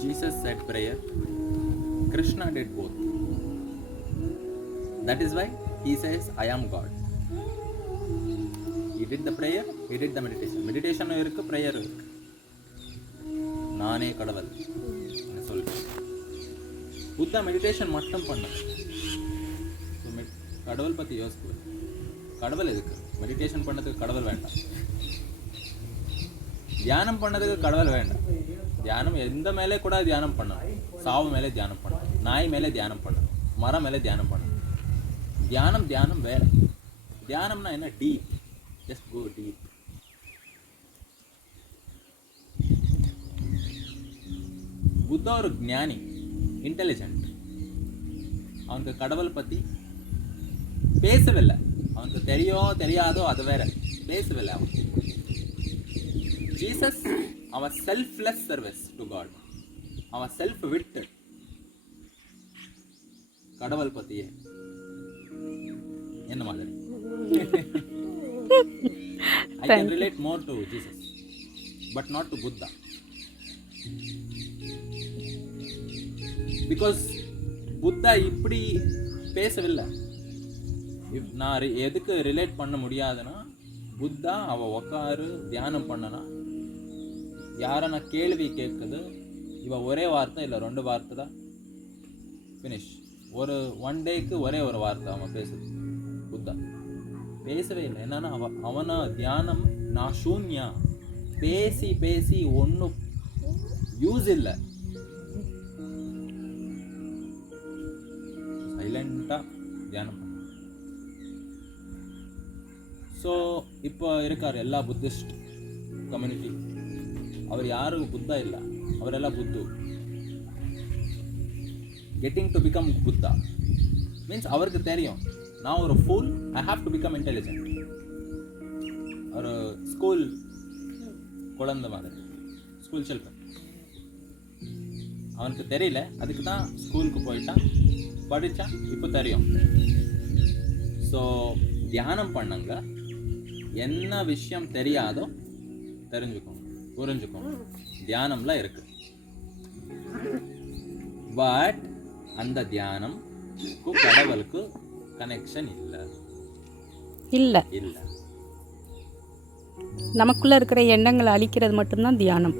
Jesus said prayer. Krishna did both. That is why he says, I am God. He did the prayer, he did the meditation. Meditation irukku, prayer irukku. நானே கடவுள் சொல்லு. Buddha meditation மட்டும் பண்ண. கடவுள் பற்றி யோசிக்குது. கடவுள் எதுக்கு? மெடிடேஷன் பண்ணதுக்கு கடவுள் வேண்டாம். தியானம் பண்ணதுக்கு கடவுள் வேண்டாம். தியானம் எந்த மேலே கூட தியானம் பண்ணணும். சாவு மேலே தியானம் பண்ணணும், நாய் மேலே தியானம் பண்ணணும், மரம் மேலே தியானம் பண்ணணும். தியானம் வேற. தியானம்னா என்ன? Deep. Just go deep. Buddha ஒரு ஞானி, இன்டெலிஜென்ட். அவனுக்கு கடவுள் பற்றி பேசவில்லை. அவனுக்கு தெரியாதோ அது வேற. பேசவில்லை அவன். ஜீசஸ் அவன் செல்ஃப்லெஸ் சர்வீஸ் டு காட். அவன் செல்ஃப் விட்டு கடவுள் பற்றியே என்ன மாதிரி. I can relate more to Jesus, but not to Buddha. Because Buddha இப்படி பேசவில்லை. நான் எதுக்கு ரிலேட் பண்ண முடியாதுன்னா, புத்தா அவள் உக்காரு தியானம் பண்ணனா, யாரன்னா கேள்வி கேட்குது, இவன் ஒரே வார்த்தை இல்லை 2 வார்த்தை தான் ஃபினிஷ். ஒரு 1 டேக்கு ஒரே ஒரு வார்த்தை அவன் பேசுது. புத்தா பேசவே இல்லை. என்னன்னா அவனா தியானம் நான் சூன்யா. பேசி ஒன்றும் யூஸ் இல்லை. சைலண்டாக தியானம் பண்ண. ஸோ இப்போ இருக்கார் எல்லா புத்திஸ்ட் கம்யூனிட்டி. அவர் யாரும் புத்தா இல்லை, அவரெல்லாம் புத்து. Getting to become Buddha means அவருக்கு தெரியும், நான் ஒரு fool, I have to become intelligent. ஒரு ஸ்கூல் குழந்தை மாதிரி, ஸ்கூல் சில்ட்ரன். அவனுக்கு தெரியல, அதுக்கு தான் ஸ்கூலுக்கு போயிட்டான், படித்தான், இப்போ தெரியும். ஸோ தியானம் பண்ணுங்க. என்ன விஷயம் தெரியாதோ தெரிஞ்சுக்கோங்க, புரிஞ்சுக்கோங்க. தியானம்லாம் இருக்கு. பட் அந்த தியானம் கடவுளுக்கு கனெக்ஷன் இல்லை. நமக்குள்ள இருக்கிற எண்ணங்களை அழிக்கிறது மட்டும்தான் தியானம்.